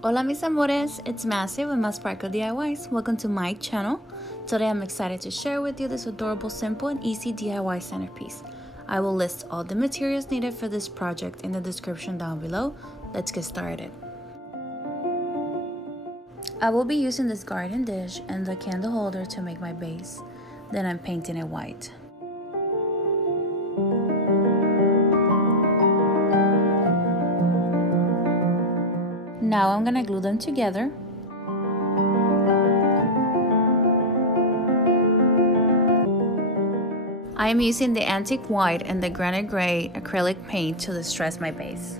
Hola mis amores, it's Massey with My Sparkle DIYs. Welcome to my channel. Today I'm excited to share with you this adorable, simple and easy DIY centerpiece. I will list all the materials needed for this project in the description down below. Let's get started. I will be using this garden dish and the candle holder to make my base. Then I'm painting it white. Now I'm gonna glue them together. I am using the antique white and the granite gray acrylic paint to distress my base.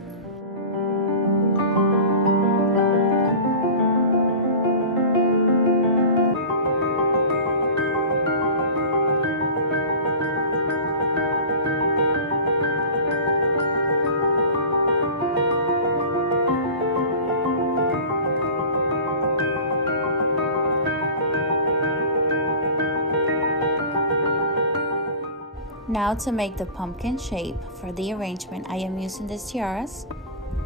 Now to make the pumpkin shape for the arrangement, I am using these tiaras.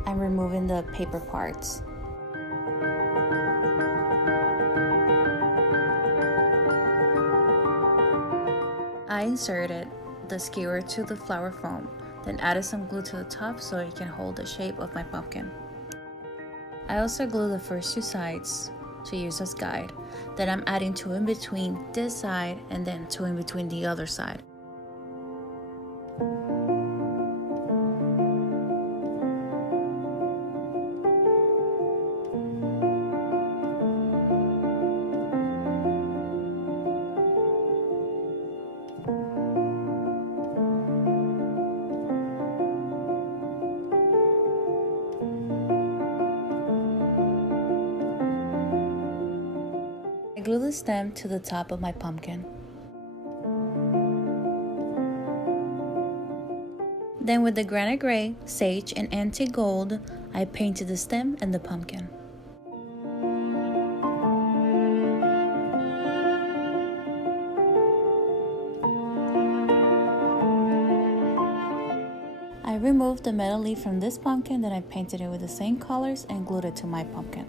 I'm removing the paper parts. I inserted the skewer to the flower foam, then added some glue to the top so it can hold the shape of my pumpkin. I also glue the first two sides to use as guide. Then I'm adding two in between this side and then two in between the other side. I glue the stem to the top of my pumpkin. Then with the granite gray, sage, and antique gold, I painted the stem and the pumpkin. I removed the metal leaf from this pumpkin, then I painted it with the same colors and glued it to my pumpkin.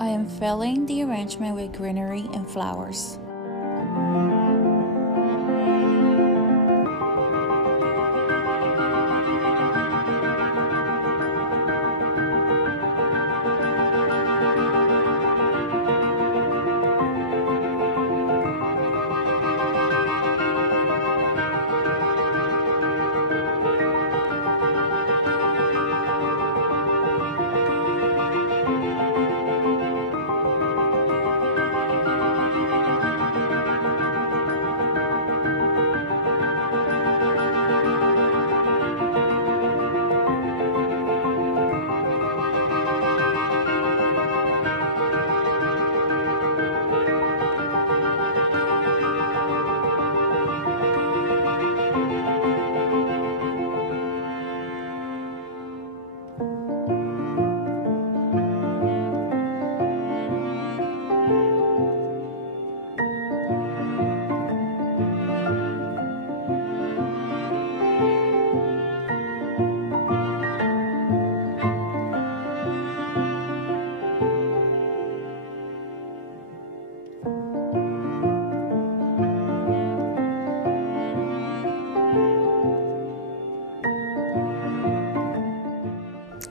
I am filling the arrangement with greenery and flowers.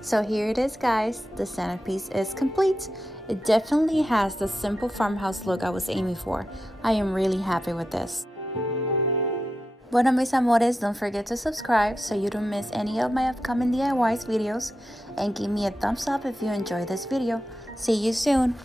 So here it is, guys. The centerpiece is complete. It definitely has the simple farmhouse look I was aiming for. I am really happy with this. Bueno, mis amores, don't forget to subscribe so you don't miss any of my upcoming DIYs videos, and give me a thumbs up if you enjoyed this video. See you soon.